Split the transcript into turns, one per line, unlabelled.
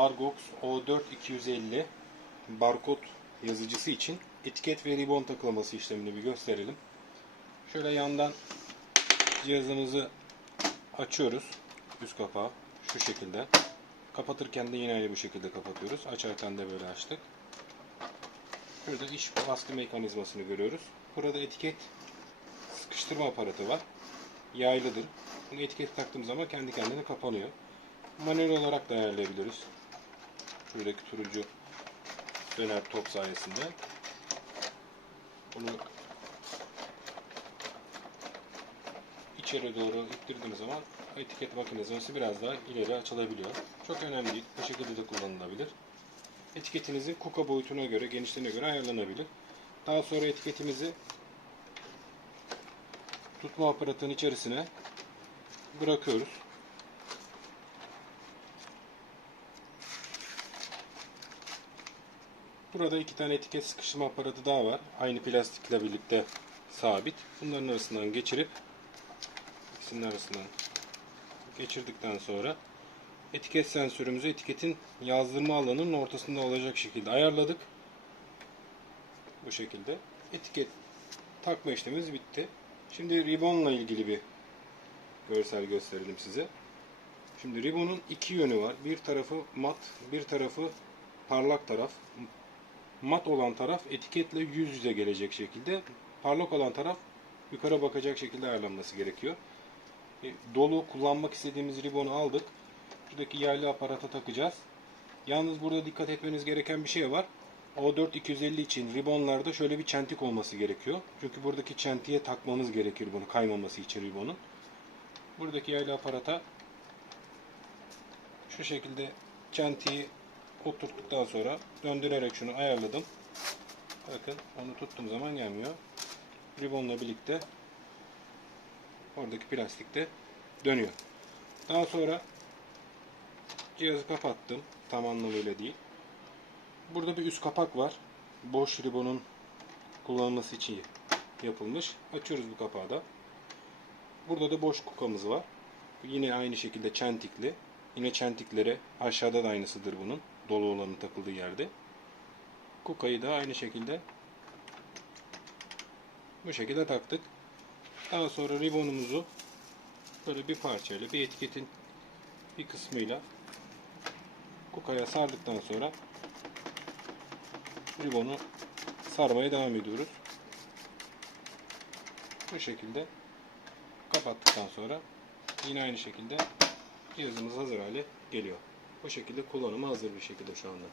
Argox O4250 barkod yazıcısı için etiket ve ribon takılması işlemini bir gösterelim. Şöyle yandan cihazımızı açıyoruz. Üst kapağı şu şekilde. Kapatırken de yine aynı bu şekilde kapatıyoruz. Açarken de böyle açtık. Şurada iş baskı mekanizmasını görüyoruz. Burada etiket sıkıştırma aparatı var. Yaylıdır. Bunu etiket taktığım zaman kendi kendine kapanıyor. Manuel olarak da ayarlayabiliriz. Şuradaki turuncu döner top sayesinde. Bunu içeri doğru ittirdiğim zaman etiket mekanizması biraz daha ileri açılabiliyor. Çok önemli değil. Bu şekilde de kullanılabilir. Etiketinizin kuka boyutuna göre, genişliğine göre ayarlanabilir. Daha sonra etiketimizi tutma aparatının içerisine bırakıyoruz. Burada iki tane etiket sıkıştırma aparatı daha var. Aynı plastikle birlikte sabit. Bunların arasından geçirip ikisinin arasından geçirdikten sonra etiket sensörümüzü etiketin yazdırma alanının ortasında olacak şekilde ayarladık. Bu şekilde. Etiket takma işlemimiz bitti. Şimdi ribbonla ilgili bir görsel gösterelim size. Şimdi ribbonun iki yönü var. Bir tarafı mat, bir tarafı parlak taraf. Mat olan taraf etiketle yüz yüze gelecek şekilde, parlak olan taraf yukarı bakacak şekilde ayarlanması gerekiyor. E, Dolu kullanmak istediğimiz ribonu aldık. Şuradaki yaylı aparata takacağız. Yalnız burada dikkat etmeniz gereken bir şey var. O4 için ribonlarda şöyle bir çentik olması gerekiyor. Çünkü buradaki çentiğe takmamız gerekir bunu kaymaması için ribonun. Buradaki yaylı aparata şu şekilde çentiği oturttuktan sonra döndürerek şunu ayarladım. Bakın onu tuttuğum zaman gelmiyor. Ribonla birlikte oradaki plastikte dönüyor. Daha sonra cihazı kapattım. Tam anlamıyla değil. Burada bir üst kapak var. Boş ribonun kullanılması için yapılmış. Açıyoruz bu kapağı da. Burada da boş kukamız var. Yine aynı şekilde çentikli. Yine çentiklere aşağıda da aynısıdır bunun. Dolu olanın takıldığı yerde. Kukayı da aynı şekilde bu şekilde taktık. Daha sonra ribonumuzu böyle bir parçayla bir etiketin bir kısmıyla kukaya sardıktan sonra ribonu sarmaya devam ediyoruz. Bu şekilde kapattıktan sonra yine aynı şekilde cihazımız hazır hale geliyor. Bu şekilde kullanıma hazır bir şekilde şu anda.